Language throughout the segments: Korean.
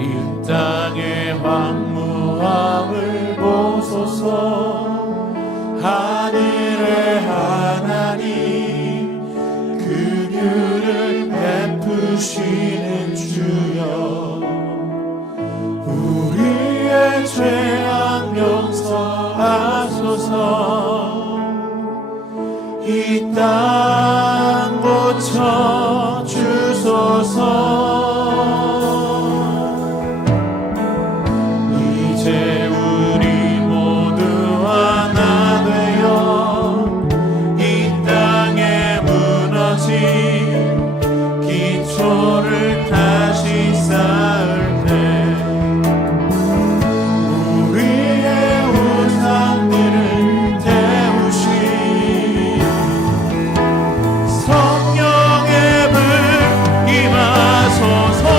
이 땅의 황무함을 보소서. 하늘의 하나님, 긍휼을 베푸시는 주여, 우리의 죄악 용서하소서. 이 땅 고쳐 주소서. 이제 우리 모두 하나 되어 이 땅에 무너진 기초를 다시 쌓을 때 우리의 우상들을 태우신 성령의 불 임하소서.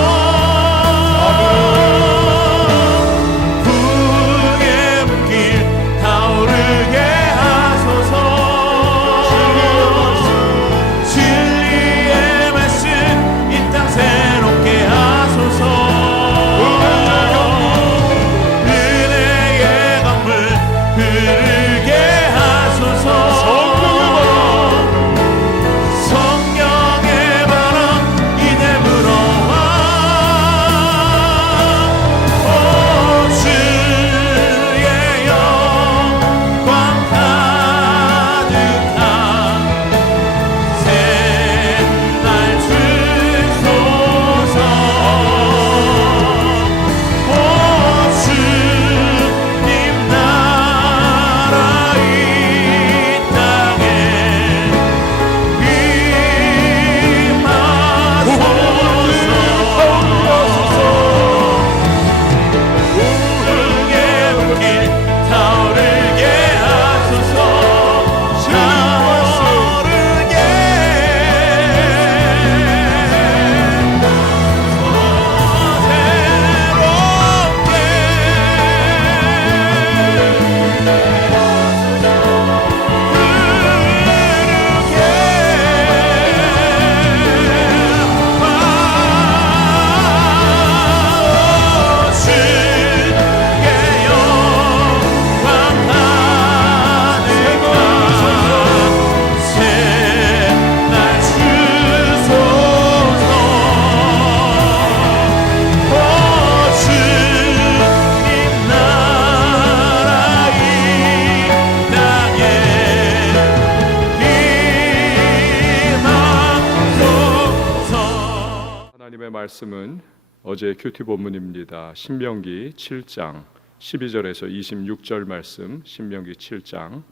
말씀은 어제 큐티 본문입니다. 신명기 7장 12절에서 26절 말씀, 신명기 7장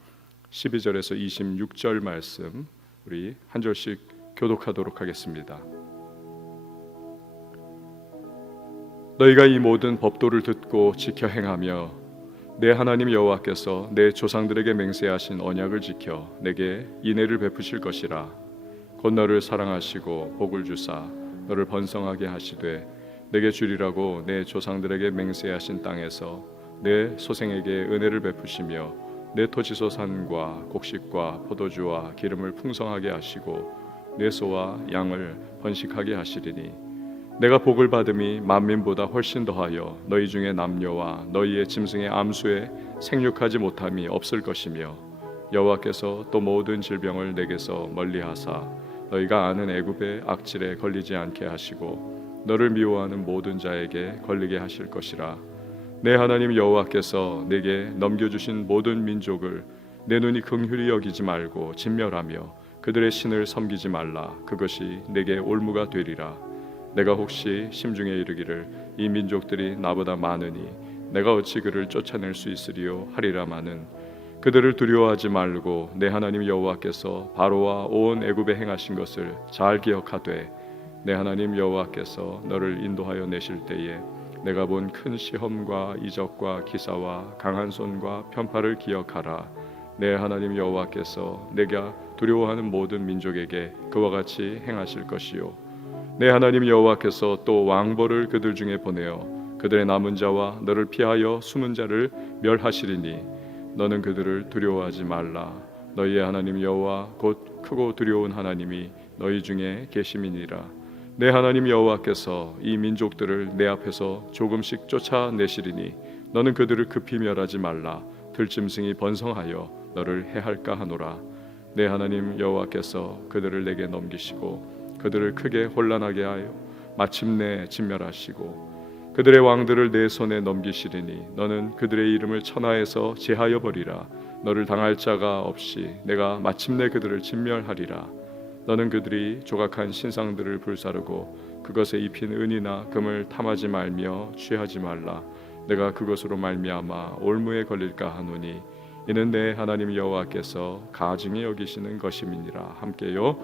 12절에서 26절 말씀 우리 한 절씩 교독하도록 하겠습니다. 너희가 이 모든 법도를 듣고 지켜 행하며 내 하나님 여호와께서 내 조상들에게 맹세하신 언약을 지켜 내게 인애를 베푸실 것이라. 곧 너를 사랑하시고 복을 주사 너를 번성하게 하시되 내게 주리라고 내 조상들에게 맹세하신 땅에서 내 소생에게 은혜를 베푸시며 내 토지소 산과 곡식과 포도주와 기름을 풍성하게 하시고 내 소와 양을 번식하게 하시리니 내가 복을 받음이 만민보다 훨씬 더하여 너희 중에 남녀와 너희의 짐승의 암수에 생육하지 못함이 없을 것이며 여호와께서 또 모든 질병을 내게서 멀리하사 너희가 아는 애굽의 악질에 걸리지 않게 하시고 너를 미워하는 모든 자에게 걸리게 하실 것이라. 내 하나님 여호와께서 내게 넘겨주신 모든 민족을 내 눈이 긍휼히 여기지 말고 진멸하며 그들의 신을 섬기지 말라. 그것이 내게 올무가 되리라. 내가 혹시 심중에 이르기를 이 민족들이 나보다 많으니 내가 어찌 그를 쫓아낼 수 있으리요 하리라마는 그들을 두려워하지 말고 내 하나님 여호와께서 바로와 온 애굽에 행하신 것을 잘 기억하되 내 하나님 여호와께서 너를 인도하여 내실 때에 내가 본 큰 시험과 이적과 기사와 강한 손과 편파를 기억하라. 내 하나님 여호와께서 내가 두려워하는 모든 민족에게 그와 같이 행하실 것이요 내 하나님 여호와께서 또 왕벌을 그들 중에 보내어 그들의 남은 자와 너를 피하여 숨은 자를 멸하시리니 너는 그들을 두려워하지 말라. 너희의 하나님 여호와 곧 크고 두려운 하나님이 너희 중에 계심이니라. 내 하나님 여호와께서 이 민족들을 내 앞에서 조금씩 쫓아내시리니 너는 그들을 급히 멸하지 말라. 들짐승이 번성하여 너를 해할까 하노라. 내 하나님 여호와께서 그들을 내게 넘기시고 그들을 크게 혼란하게 하여 마침내 진멸하시고 그들의 왕들을 내 손에 넘기시리니 너는 그들의 이름을 천하에서 제하여 버리라. 너를 당할 자가 없이 내가 마침내 그들을 진멸하리라. 너는 그들이 조각한 신상들을 불사르고 그것에 입힌 은이나 금을 탐하지 말며 취하지 말라. 내가 그것으로 말미암아 올무에 걸릴까 하노니 이는 내 하나님 여호와께서 가증히 여기시는 것임이니라. 함께요.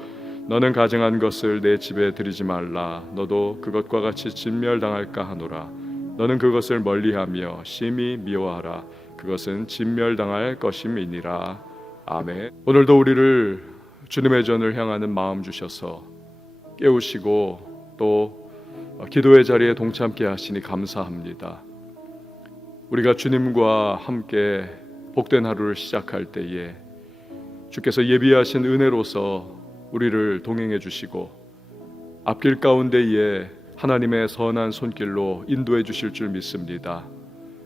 너는 가증한 것을 내 집에 들이지 말라. 너도 그것과 같이 진멸당할까 하노라. 너는 그것을 멀리하며 심히 미워하라. 그것은 진멸당할 것임이니라. 아멘. 오늘도 우리를 주님의 전을 향하는 마음 주셔서 깨우시고 또 기도의 자리에 동참케 하시니 감사합니다. 우리가 주님과 함께 복된 하루를 시작할 때에 주께서 예비하신 은혜로서 우리를 동행해 주시고 앞길 가운데에 하나님의 선한 손길로 인도해 주실 줄 믿습니다.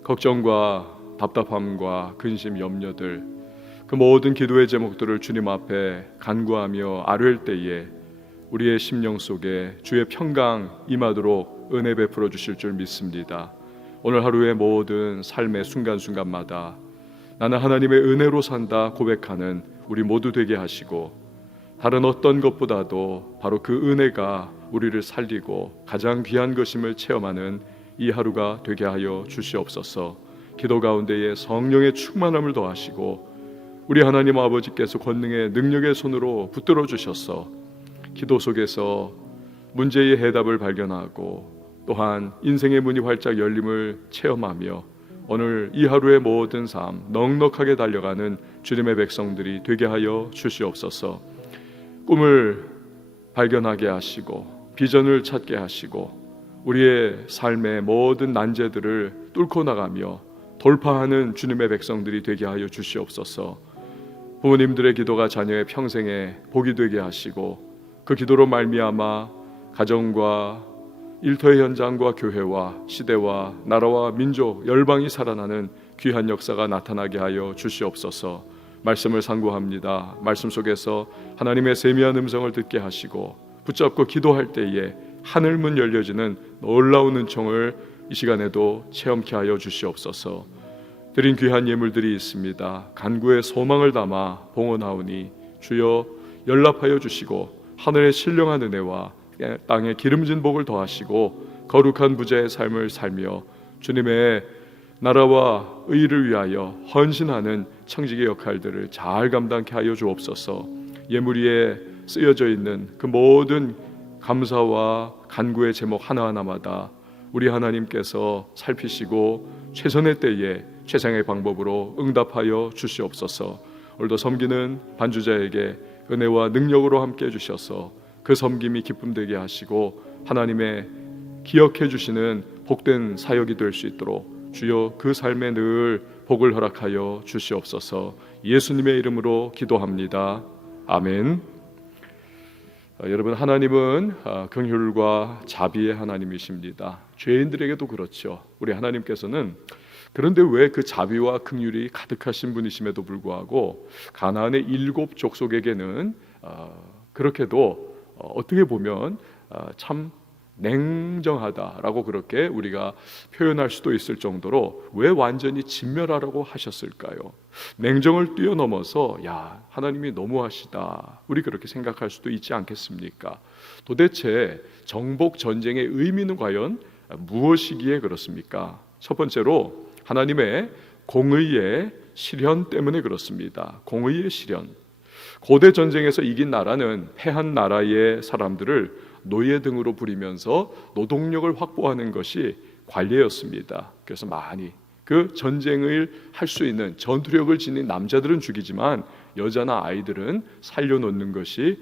걱정과 답답함과 근심, 염려들, 그 모든 기도의 제목들을 주님 앞에 간구하며 아뢰을 때에 우리의 심령 속에 주의 평강 임하도록 은혜 베풀어 주실 줄 믿습니다. 오늘 하루의 모든 삶의 순간순간마다 나는 하나님의 은혜로 산다 고백하는 우리 모두 되게 하시고 다른 어떤 것보다도 바로 그 은혜가 우리를 살리고 가장 귀한 것임을 체험하는 이 하루가 되게 하여 주시옵소서. 기도 가운데에 성령의 충만함을 더하시고 우리 하나님 아버지께서 권능의 능력의 손으로 붙들어 주셔서 기도 속에서 문제의 해답을 발견하고 또한 인생의 문이 활짝 열림을 체험하며 오늘 이 하루의 모든 삶 넉넉하게 달려가는 주님의 백성들이 되게 하여 주시옵소서. 꿈을 발견하게 하시고 비전을 찾게 하시고 우리의 삶의 모든 난제들을 뚫고 나가며 돌파하는 주님의 백성들이 되게 하여 주시옵소서. 부모님들의 기도가 자녀의 평생에 복이 되게 하시고 그 기도로 말미암아 가정과 일터의 현장과 교회와 시대와 나라와 민족, 열방이 살아나는 귀한 역사가 나타나게 하여 주시옵소서. 말씀을 상고합니다. 말씀 속에서 하나님의 세미한 음성을 듣게 하시고 붙잡고 기도할 때에 하늘문 열려지는 놀라운 은총을 이 시간에도 체험케 하여 주시옵소서. 드린 귀한 예물들이 있습니다. 간구의 소망을 담아 봉헌하오니 주여 연락하여 주시고 하늘의 신령한 은혜와 땅에 기름진 복을 더하시고 거룩한 부자의 삶을 살며 주님의 나라와 의를 위하여 헌신하는 청지기 역할들을 잘 감당케 하여 주옵소서. 예물 위에 쓰여져 있는 그 모든 감사와 간구의 제목 하나하나마다 우리 하나님께서 살피시고 최선의 때에 최상의 방법으로 응답하여 주시옵소서. 오늘도 섬기는 반주자에게 은혜와 능력으로 함께 해주셔서 그 섬김이 기쁨되게 하시고 하나님의 기억해 주시는 복된 사역이 될 수 있도록 주여 그 삶에 늘 복을 허락하여 주시옵소서. 예수님의 이름으로 기도합니다. 아멘. 여러분, 하나님은 긍휼과 자비의 하나님이십니다. 죄인들에게도 그렇죠. 우리 하나님께서는 그런데 왜 그 자비와 긍휼이 가득하신 분이심에도 불구하고 가나안의 7 족속에게는 그렇게도 어떻게 보면 참 냉정하다라고 그렇게 우리가 표현할 수도 있을 정도로 왜 완전히 진멸하라고 하셨을까요? 냉정을 뛰어넘어서 야, 하나님이 너무하시다, 우리 그렇게 생각할 수도 있지 않겠습니까? 도대체 정복 전쟁의 의미는 과연 무엇이기에 그렇습니까? 첫 번째로 하나님의 공의의 실현 때문에 그렇습니다. 공의의 실현. 고대 전쟁에서 이긴 나라는 패한 나라의 사람들을 노예 등으로 부리면서 노동력을 확보하는 것이 관례였습니다. 그래서 많이 그 전쟁을 할 수 있는 전투력을 지닌 남자들은 죽이지만 여자나 아이들은 살려놓는 것이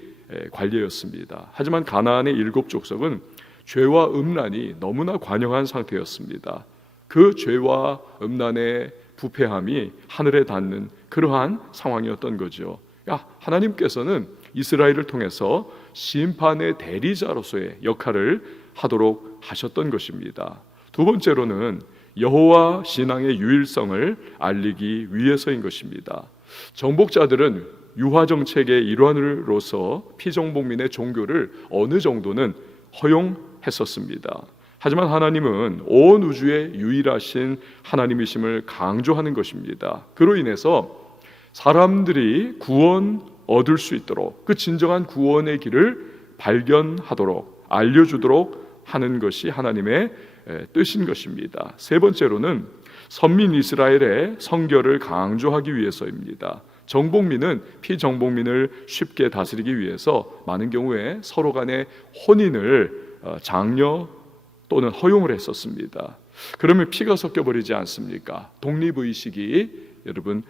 관례였습니다. 하지만 가나안의 7 족속은 죄와 음란이 너무나 관영한 상태였습니다. 그 죄와 음란의 부패함이 하늘에 닿는 그러한 상황이었던 거죠. 하나님께서는 이스라엘을 통해서 심판의 대리자로서의 역할을 하도록 하셨던 것입니다. 두 번째로는 여호와 신앙의 유일성을 알리기 위해서인 것입니다. 정복자들은 유화 정책의 일환으로서 피정복민의 종교를 어느 정도는 허용했었습니다. 하지만 하나님은 온 우주의 유일하신 하나님이심을 강조하는 것입니다. 그로 인해서 사람들이 구원 얻을 수 있도록 그 진정한 구원의 길을 발견하도록 알려주도록 하는 것이 하나님의 뜻인 것입니다. 세 번째로는 선민 이스라엘의 성결을 강조하기 위해서입니다. 정복민은 피정복민을 쉽게 다스리기 위해서 많은 경우에 서로 간의 혼인을 장려 또는 허용을 했었습니다. 그러면 피가 섞여버리지 않습니까? 독립의식이 여러분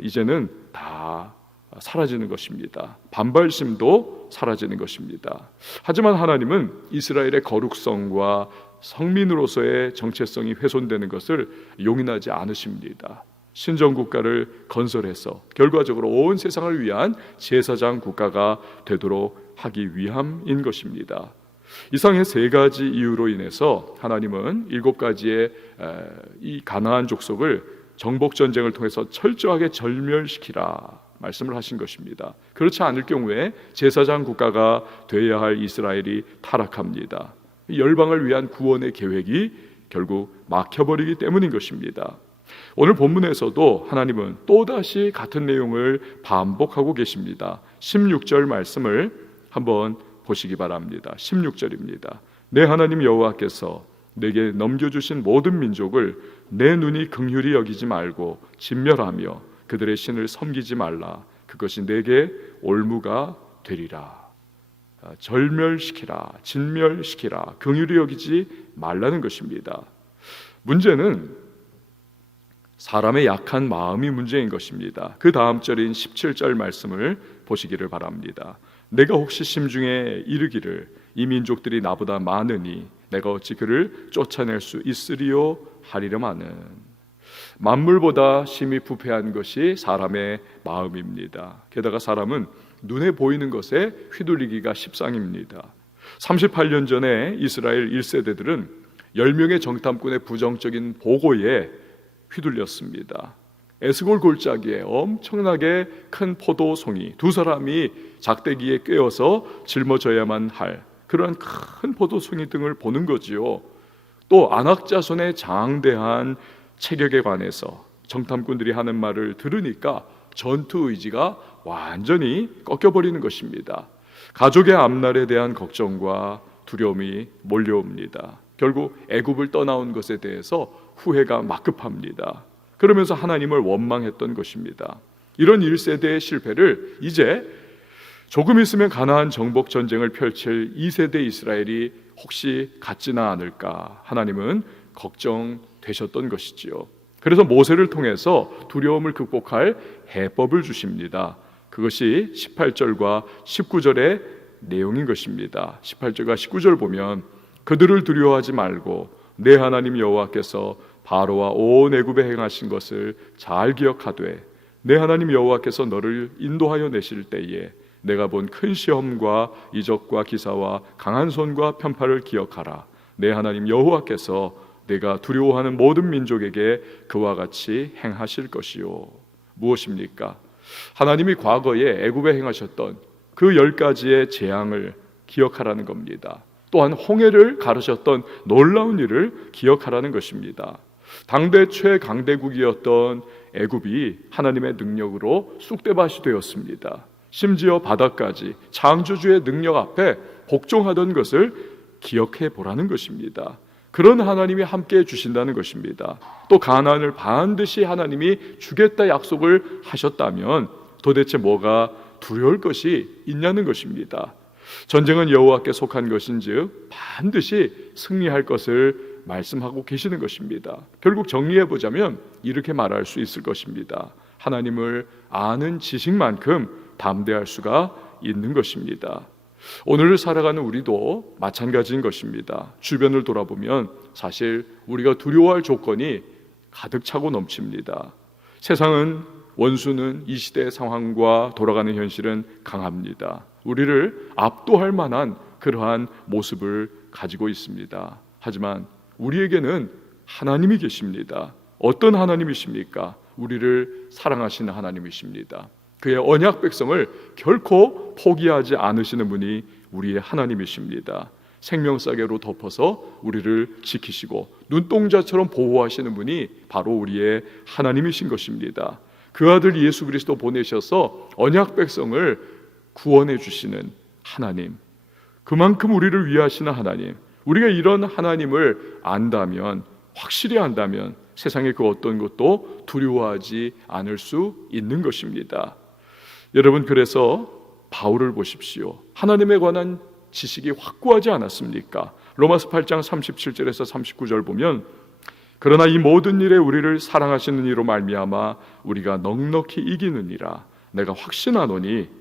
이제는 다 사라지는 것입니다. 반발심도 사라지는 것입니다. 하지만 하나님은 이스라엘의 거룩성과 성민으로서의 정체성이 훼손되는 것을 용인하지 않으십니다. 신정국가를 건설해서 결과적으로 온 세상을 위한 제사장 국가가 되도록 하기 위함인 것입니다. 이상의 세 가지 이유로 인해서 하나님은 7가지의 이 가나안 족속을 정복 전쟁을 통해서 철저하게 절멸시키라 말씀을 하신 것입니다. 그렇지 않을 경우에 제사장 국가가 되어야 할 이스라엘이 타락합니다. 열방을 위한 구원의 계획이 결국 막혀버리기 때문인 것입니다. 오늘 본문에서도 하나님은 또다시 같은 내용을 반복하고 계십니다. 16절 말씀을 한번 보시기 바랍니다. 16절입니다. 내 하나님 여호와께서 내게 넘겨주신 모든 민족을 내 눈이 긍휼히 여기지 말고 진멸하며 그들의 신을 섬기지 말라. 그것이 내게 올무가 되리라. 절멸시키라, 진멸시키라, 긍휼히 여기지 말라는 것입니다. 문제는 사람의 약한 마음이 문제인 것입니다. 그 다음 절인 17절 말씀을 보시기를 바랍니다. 내가 혹시 심중에 이르기를 이 민족들이 나보다 많으니 내가 어찌 그를 쫓아낼 수 있으리요 하리려마는 만물보다 심히 부패한 것이 사람의 마음입니다. 게다가 사람은 눈에 보이는 것에 휘둘리기가 십상입니다. 38년 전에 이스라엘 1세대들은 10명의 정탐꾼의 부정적인 보고에 휘둘렸습니다. 에스골 골짜기에 엄청나게 큰 포도송이 두 사람이 작대기에 꿰어서 짊어져야만 할 그러한 큰 포도송이 등을 보는 거지요. 또 안악자손의 장대한 체격에 관해서 정탐꾼들이 하는 말을 들으니까 전투 의지가 완전히 꺾여버리는 것입니다. 가족의 앞날에 대한 걱정과 두려움이 몰려옵니다. 결국 애굽을 떠나온 것에 대해서 후회가 막급합니다. 그러면서 하나님을 원망했던 것입니다. 이런 1세대의 실패를 이제 조금 있으면 가나안 정복 전쟁을 펼칠 2세대 이스라엘이 혹시 갖지는 않을까 하나님은 걱정되셨던 것이지요. 그래서 모세를 통해서 두려움을 극복할 해법을 주십니다. 그것이 18절과 19절의 내용인 것입니다. 18절과 19절 보면 그들을 두려워하지 말고 내 하나님 여호와께서 바로와 온 애굽에 행하신 것을 잘 기억하되 내 하나님 여호와께서 너를 인도하여 내실 때에 내가 본 큰 시험과 이적과 기사와 강한 손과 편팔을 기억하라. 내 하나님 여호와께서 내가 두려워하는 모든 민족에게 그와 같이 행하실 것이요. 무엇입니까? 하나님이 과거에 애굽에 행하셨던 그 10가지의 재앙을 기억하라는 겁니다. 또한 홍해를 가르셨던 놀라운 일을 기억하라는 것입니다. 당대 최강대국이었던 애굽이 하나님의 능력으로 쑥대밭이 되었습니다. 심지어 바다까지 창조주의 능력 앞에 복종하던 것을 기억해 보라는 것입니다. 그런 하나님이 함께해 주신다는 것입니다. 또 가나안을 반드시 하나님이 주겠다 약속을 하셨다면 도대체 뭐가 두려울 것이 있냐는 것입니다. 전쟁은 여호와께 속한 것인즉 반드시 승리할 것을 말씀하고 계시는 것입니다. 결국 정리해 보자면 이렇게 말할 수 있을 것입니다. 하나님을 아는 지식만큼 담대할 수가 있는 것입니다. 오늘을 살아가는 우리도 마찬가지인 것입니다. 주변을 돌아보면 사실 우리가 두려워할 조건이 가득 차고 넘칩니다. 세상은 원수는 이 시대의 상황과 돌아가는 현실은 강합니다. 우리를 압도할 만한 그러한 모습을 가지고 있습니다. 하지만 우리에게는 하나님이 계십니다. 어떤 하나님이십니까? 우리를 사랑하시는 하나님이십니다. 그의 언약 백성을 결코 포기하지 않으시는 분이 우리의 하나님이십니다. 생명사계로 덮어서 우리를 지키시고 눈동자처럼 보호하시는 분이 바로 우리의 하나님이신 것입니다. 그 아들 예수 그리스도 보내셔서 언약 백성을 구원해 주시는 하나님, 그만큼 우리를 위하시는 하나님, 우리가 이런 하나님을 안다면, 확실히 안다면 세상의 그 어떤 것도 두려워하지 않을 수 있는 것입니다. 여러분, 그래서 바울을 보십시오. 하나님에 관한 지식이 확고하지 않았습니까? 로마서 8장 37절에서 39절 보면, 그러나 이 모든 일에 우리를 사랑하시는 이로 말미암아 우리가 넉넉히 이기느니라. 내가 확신하노니,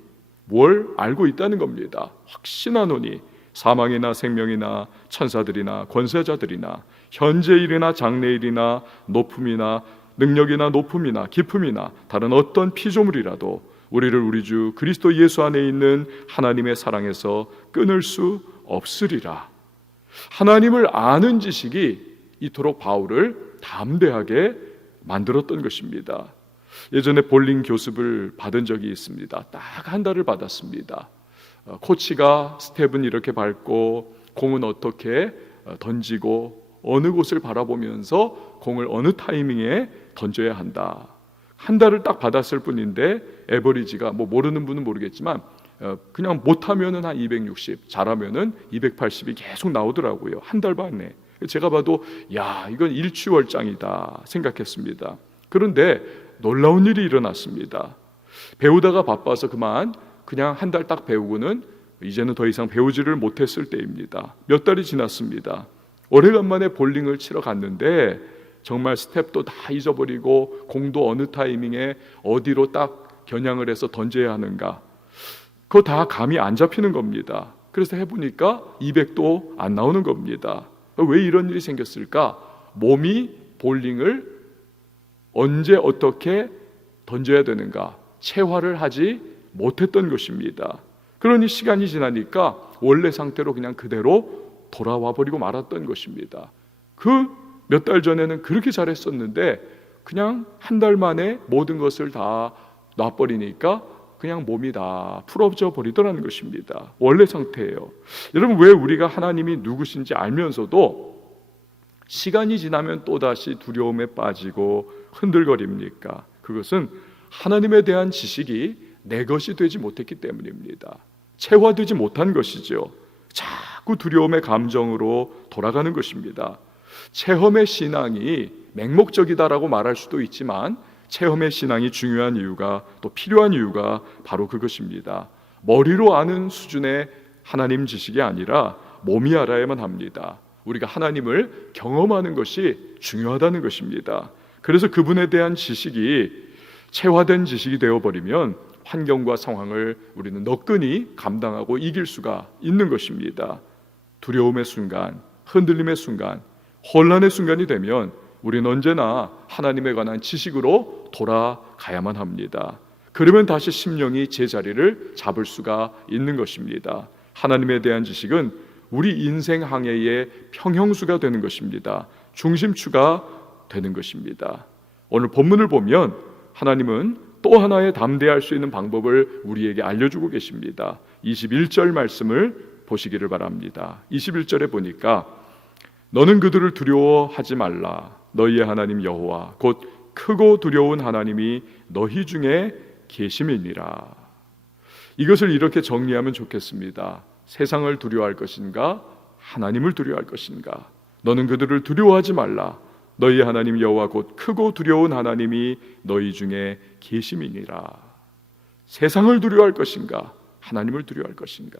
뭘 알고 있다는 겁니다. 확신하노니 사망이나 생명이나 천사들이나 권세자들이나 현재일이나 장래일이나 높음이나 능력이나 높음이나 깊음이나 다른 어떤 피조물이라도 우리를 우리 주 그리스도 예수 안에 있는 하나님의 사랑에서 끊을 수 없으리라. 하나님을 아는 지식이 이토록 바울을 담대하게 만들었던 것입니다. 예전에 볼링 교습을 받은 적이 있습니다. 딱 한 달을 받았습니다. 코치가 스텝은 이렇게 밟고 공은 어떻게 던지고 어느 곳을 바라보면서 공을 어느 타이밍에 던져야 한다. 한 달을 딱 받았을 뿐인데 에버리지가 뭐 모르는 분은 모르겠지만 그냥 못하면은 한 260, 잘하면은 280이 계속 나오더라고요. 한 달 반에. 제가 봐도 야, 이건 일취월장이다 생각했습니다. 그런데 놀라운 일이 일어났습니다. 배우다가 바빠서 그냥 한 달 딱 배우고는 이제는 더 이상 배우지를 못했을 때입니다. 몇 달이 지났습니다. 오래간만에 볼링을 치러 갔는데 정말 스텝도 다 잊어버리고 공도 어느 타이밍에 어디로 딱 겨냥을 해서 던져야 하는가, 그거 다 감이 안 잡히는 겁니다. 그래서 해보니까 200도 안 나오는 겁니다. 왜 이런 일이 생겼을까? 몸이 볼링을 언제 어떻게 던져야 되는가 체화를 하지 못했던 것입니다. 그러니 시간이 지나니까 원래 상태로 그냥 그대로 돌아와 버리고 말았던 것입니다. 그 몇 달 전에는 그렇게 잘했었는데 그냥 한 달 만에 모든 것을 다 놔버리니까 그냥 몸이 다 풀어져 버리더라는 것입니다. 원래 상태예요. 여러분, 왜 우리가 하나님이 누구신지 알면서도 시간이 지나면 또다시 두려움에 빠지고 흔들거립니까? 그것은 하나님에 대한 지식이 내 것이 되지 못했기 때문입니다. 체화되지 못한 것이죠. 자꾸 두려움의 감정으로 돌아가는 것입니다. 체험의 신앙이 맹목적이다라고 말할 수도 있지만 체험의 신앙이 중요한 이유가, 또 필요한 이유가 바로 그것입니다. 머리로 아는 수준의 하나님 지식이 아니라 몸이 알아야만 합니다. 우리가 하나님을 경험하는 것이 중요하다는 것입니다. 그래서 그분에 대한 지식이 체화된 지식이 되어버리면 환경과 상황을 우리는 너끈히 감당하고 이길 수가 있는 것입니다. 두려움의 순간, 흔들림의 순간, 혼란의 순간이 되면 우리는 언제나 하나님에 관한 지식으로 돌아가야만 합니다. 그러면 다시 심령이 제자리를 잡을 수가 있는 것입니다. 하나님에 대한 지식은 우리 인생 항해의 평형수가 되는 것입니다. 중심추가 되는 것입니다. 오늘 본문을 보면 하나님은 또 하나의 담대할 수 있는 방법을 우리에게 알려주고 계십니다. 21절 말씀을 보시기를 바랍니다. 21절에 보니까 너는 그들을 두려워하지 말라. 너희의 하나님 여호와 곧 크고 두려운 하나님이 너희 중에 계심이니라. 이것을 이렇게 정리하면 좋겠습니다. 세상을 두려워할 것인가, 하나님을 두려워할 것인가? 너는 그들을 두려워하지 말라. 너희 하나님 여호와 곧 크고 두려운 하나님이 너희 중에 계심이니라. 세상을 두려워할 것인가, 하나님을 두려워할 것인가?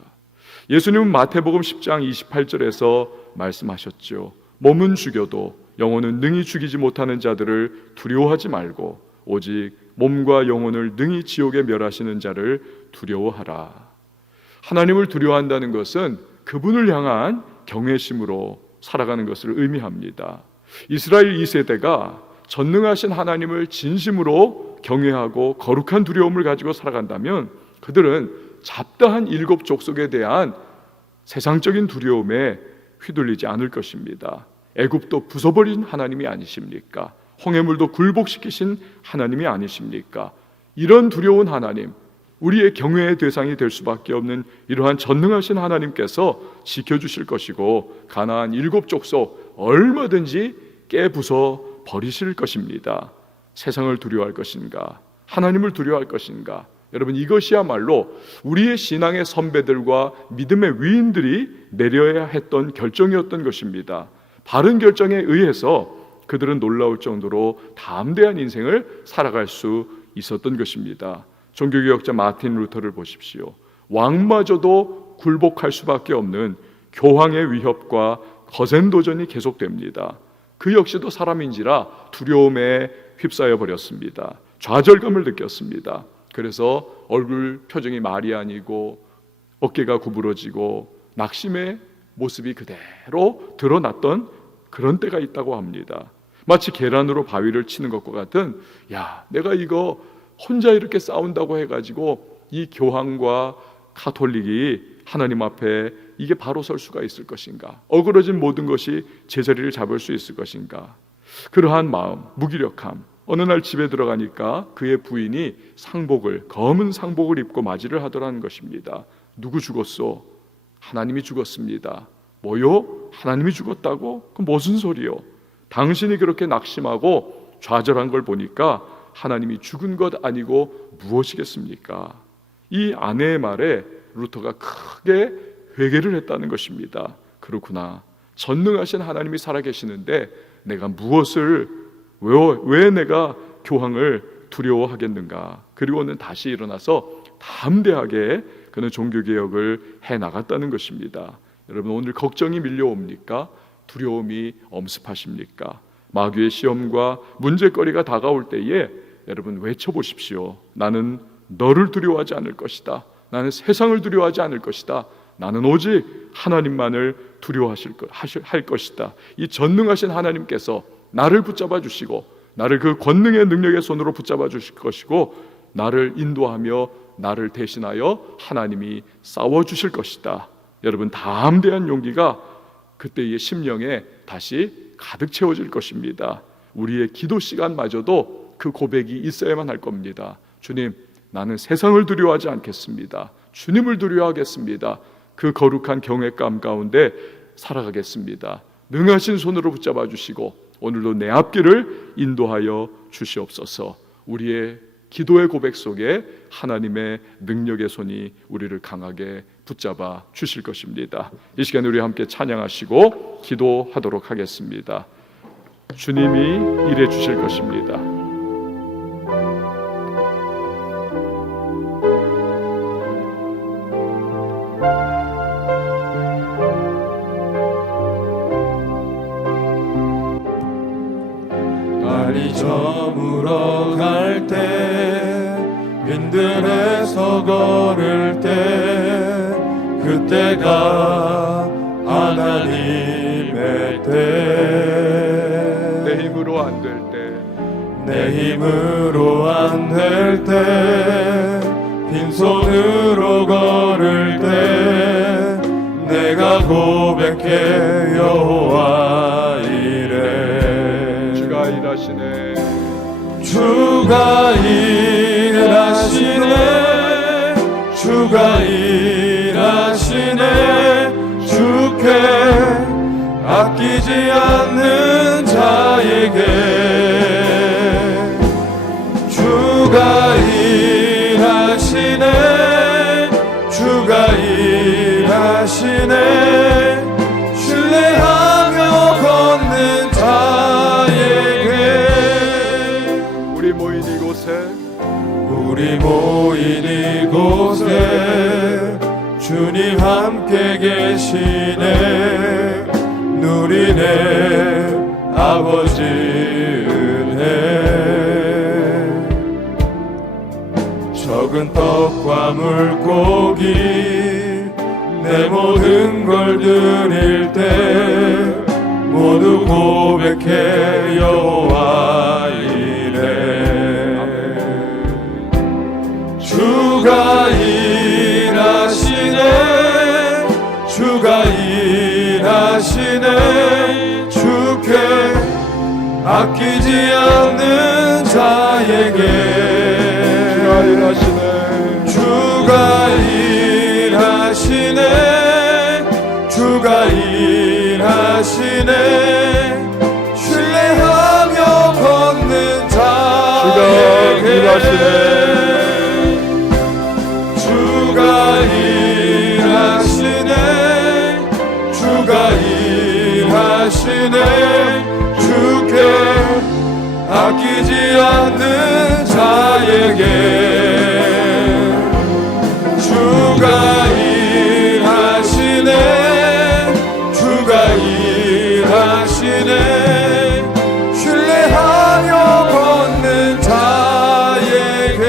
예수님은 마태복음 10장 28절에서 말씀하셨죠. 몸은 죽여도 영혼은 능히 죽이지 못하는 자들을 두려워하지 말고 오직 몸과 영혼을 능히 지옥에 멸하시는 자를 두려워하라. 하나님을 두려워한다는 것은 그분을 향한 경외심으로 살아가는 것을 의미합니다. 이스라엘 2세대가 전능하신 하나님을 진심으로 경외하고 거룩한 두려움을 가지고 살아간다면 그들은 잡다한 일곱 족속에 대한 세상적인 두려움에 휘둘리지 않을 것입니다. 애굽도 부숴버린 하나님이 아니십니까? 홍해물도 굴복시키신 하나님이 아니십니까? 이런 두려운 하나님, 우리의 경외의 대상이 될 수밖에 없는 이러한 전능하신 하나님께서 지켜주실 것이고, 가나안 일곱 족속 얼마든지 깨부숴 버리실 것입니다. 세상을 두려워할 것인가? 하나님을 두려워할 것인가? 여러분, 이것이야말로 우리의 신앙의 선배들과 믿음의 위인들이 내려야 했던 결정이었던 것입니다. 바른 결정에 의해서 그들은 놀라울 정도로 담대한 인생을 살아갈 수 있었던 것입니다. 종교개혁자 마틴 루터를 보십시오. 왕마저도 굴복할 수밖에 없는 교황의 위협과 거센 도전이 계속됩니다. 그 역시도 사람인지라 두려움에 휩싸여 버렸습니다. 좌절감을 느꼈습니다. 그래서 얼굴 표정이 말이 아니고 어깨가 구부러지고 낙심의 모습이 그대로 드러났던 그런 때가 있다고 합니다. 마치 계란으로 바위를 치는 것과 같은, 야, 내가 이거 혼자 이렇게 싸운다고 해가지고 이 교황과 가톨릭이 하나님 앞에 이게 바로 설 수가 있을 것인가? 어그러진 모든 것이 제자리를 잡을 수 있을 것인가? 그러한 마음, 무기력함. 어느 날 집에 들어가니까 그의 부인이 검은 상복을 입고 맞이를 하더라는 것입니다. 누구 죽었소? 하나님이 죽었습니다. 뭐요? 하나님이 죽었다고? 그 무슨 소리요? 당신이 그렇게 낙심하고 좌절한 걸 보니까 하나님이 죽은 것 아니고 무엇이겠습니까? 이 아내의 말에 루터가 크게 회개를 했다는 것입니다. 그렇구나. 전능하신 하나님이 살아계시는데 내가 왜 내가 교황을 두려워하겠는가? 그리고는 다시 일어나서 담대하게 그는 종교개혁을 해나갔다는 것입니다. 여러분, 오늘 걱정이 밀려옵니까? 두려움이 엄습하십니까? 마귀의 시험과 문제거리가 다가올 때에 여러분 외쳐보십시오. 나는 너를 두려워하지 않을 것이다. 나는 세상을 두려워하지 않을 것이다. 나는 오직 하나님만을 두려워할 것이다. 이 전능하신 하나님께서 나를 붙잡아 주시고 나를 그 권능의 능력의 손으로 붙잡아 주실 것이고 나를 인도하며 나를 대신하여 하나님이 싸워 주실 것이다. 여러분, 담대한 용기가 그때의 심령에 다시 가득 채워질 것입니다. 우리의 기도 시간마저도 그 고백이 있어야만 할 겁니다. 주님, 나는 세상을 두려워하지 않겠습니다. 주님을 두려워하겠습니다. 그 거룩한 경외감 가운데 살아가겠습니다. 능하신 손으로 붙잡아 주시고 오늘도 내 앞길을 인도하여 주시옵소서. 우리의 기도의 고백 속에 하나님의 능력의 손이 우리를 강하게 붙잡아 주실 것입니다. 이 시간에 우리 함께 찬양하시고 기도하도록 하겠습니다. 주님이 일해 주실 것입니다. 날이 저물어 갈 때 빈들에서 걸을 때 그때가 하나님의 때 내 힘으로 안 될 때 내 힘으로 안 될 때 빈손으로 걸을 때 내가 고백해 여호와 이래 주가 일하시네. 주가 일하시네 주가 일하시네 주께 아끼지 않는 자에게 주가 일하시네 주가 일하시네 신뢰하며 걷는 자에게 우리 모인 이곳에 주님 함께 계시네 누리네 아버지 은혜 적은 떡과 물고기 내 모든 걸 드릴 때 모두 고백해 여호와 이래 주가 일하시네 일하시네. 주가 일하시네. 주가 일하시네. 신뢰하며 걷는 자에게 일하시네. 주가 일하시네. 주가 일하시네. 주께 아끼지 않는 자에게 주가 일하시네. 주가 일하시네. 신뢰하며 걷는 자에게.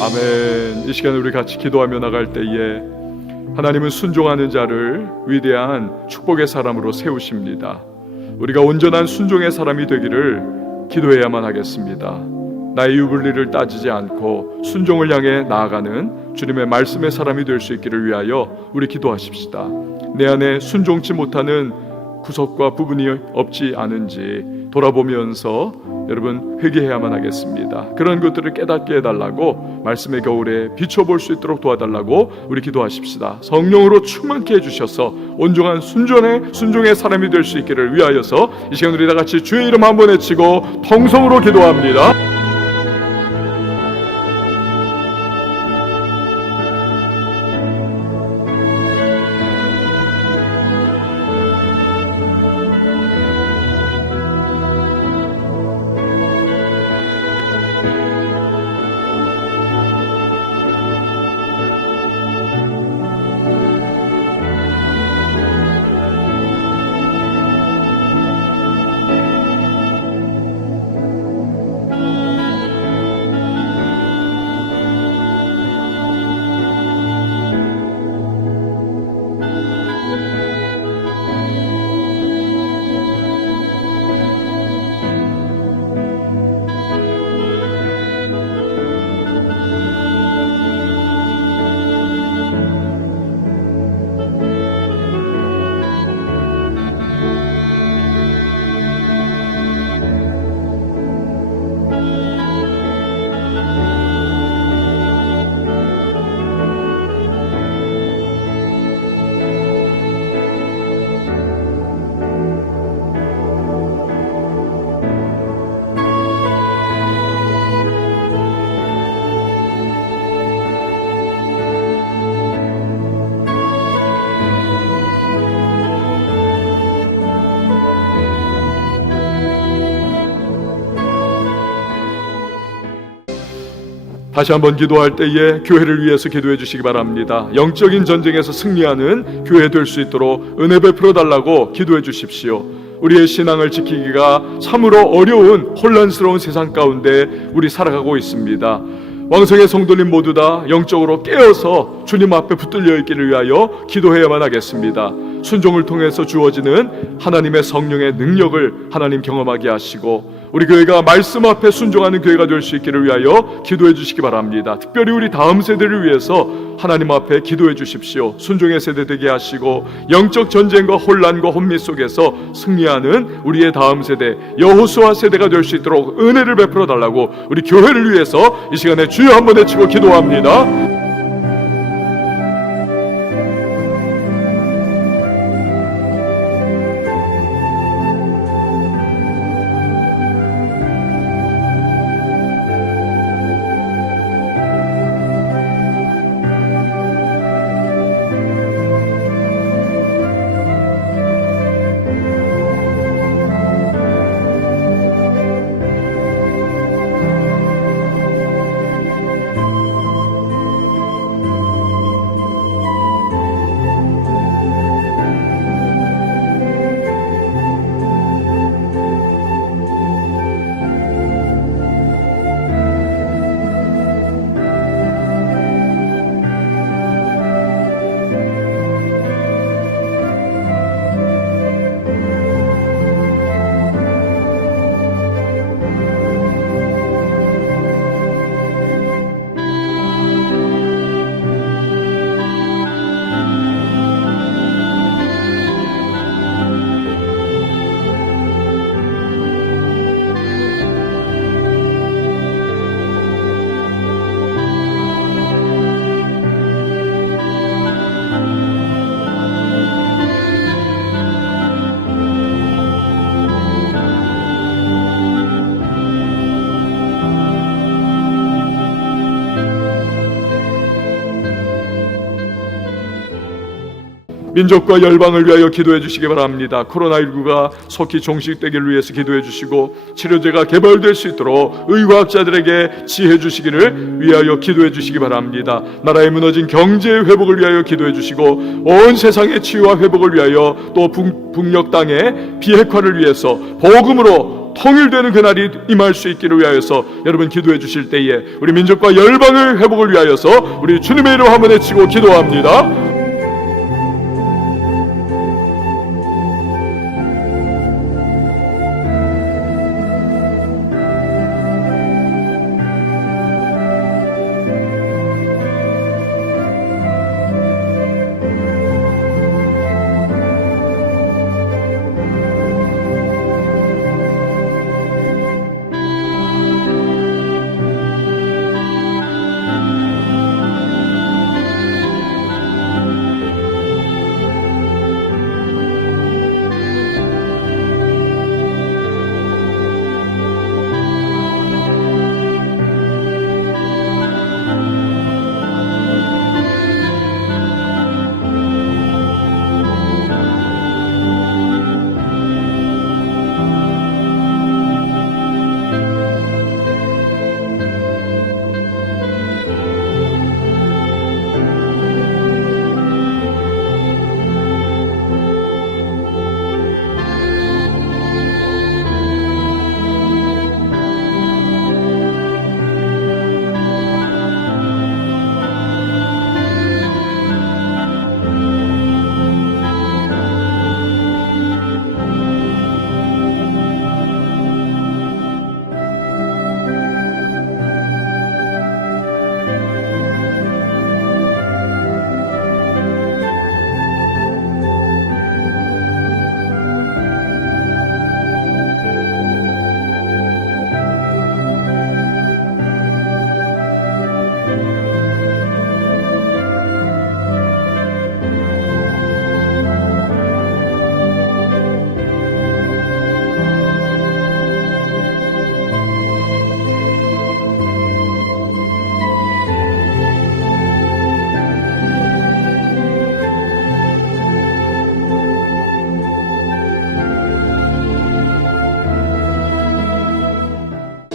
아멘. 이 시간에 우리 같이 기도하며 나갈 때에 하나님은 순종하는 자를 위대한 축복의 사람으로 세우십니다. 우리가 온전한 순종의 사람이 되기를 기도해야만 하겠습니다. 나의 유불리를 따지지 않고 순종을 향해 나아가는 주님의 말씀의 사람이 될 수 있기를 위하여 우리 기도하십시다. 내 안에 순종치 못하는 구석과 부분이 없지 않은지 돌아보면서 여러분 회개해야만 하겠습니다. 그런 것들을 깨닫게 해달라고, 말씀의 겨울에 비춰볼 수 있도록 도와달라고 우리 기도하십시다. 성령으로 충만케 해주셔서 온전한 순종의 사람이 될 수 있기를 위하여서 이 시간 우리 다 같이 주의 이름 한번 외치고 통성으로 기도합니다. 다시 한번 기도할 때에 교회를 위해서 기도해 주시기 바랍니다. 영적인 전쟁에서 승리하는 교회 될 수 있도록 은혜 베풀어 달라고 기도해 주십시오. 우리의 신앙을 지키기가 참으로 어려운 혼란스러운 세상 가운데 우리 살아가고 있습니다. 왕성의 성도님 모두 다 영적으로 깨어서 주님 앞에 붙들려 있기를 위하여 기도해야만 하겠습니다. 순종을 통해서 주어지는 하나님의 성령의 능력을 하나님 경험하게 하시고 우리 교회가 말씀 앞에 순종하는 교회가 될 수 있기를 위하여 기도해 주시기 바랍니다. 특별히 우리 다음 세대를 위해서 하나님 앞에 기도해 주십시오. 순종의 세대 되게 하시고 영적 전쟁과 혼란과 혼미 속에서 승리하는 우리의 다음 세대 여호수아 세대가 될 수 있도록 은혜를 베풀어 달라고 우리 교회를 위해서 이 시간에 주여 한번 외치고 기도합니다. 민족과 열방을 위하여 기도해 주시기 바랍니다. 코로나19가 속히 종식되기를 위해서 기도해 주시고 치료제가 개발될 수 있도록 의과학자들에게 지혜 주시기를 위하여 기도해 주시기 바랍니다. 나라의 무너진 경제 회복을 위하여 기도해 주시고 온 세상의 치유와 회복을 위하여 또 북녘 땅의 비핵화를 위해서 복음으로 통일되는 그날이 임할 수 있기를 위하여서 여러분 기도해 주실 때에 우리 민족과 열방의 회복을 위하여서 우리 주님의 이름 한번 외치고 기도합니다.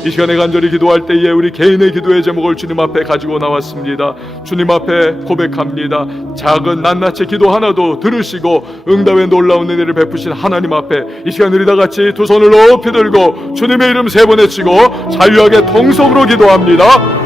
이 시간에 간절히 기도할 때에 우리 개인의 기도의 제목을 주님 앞에 가지고 나왔습니다. 주님 앞에 고백합니다. 작은 낱낱이 기도 하나도 들으시고 응답의 놀라운 은혜를 베푸신 하나님 앞에 이 시간 우리 다 같이 두 손을 높이 들고 주님의 이름 세 번 외치고 자유하게 통성으로 기도합니다.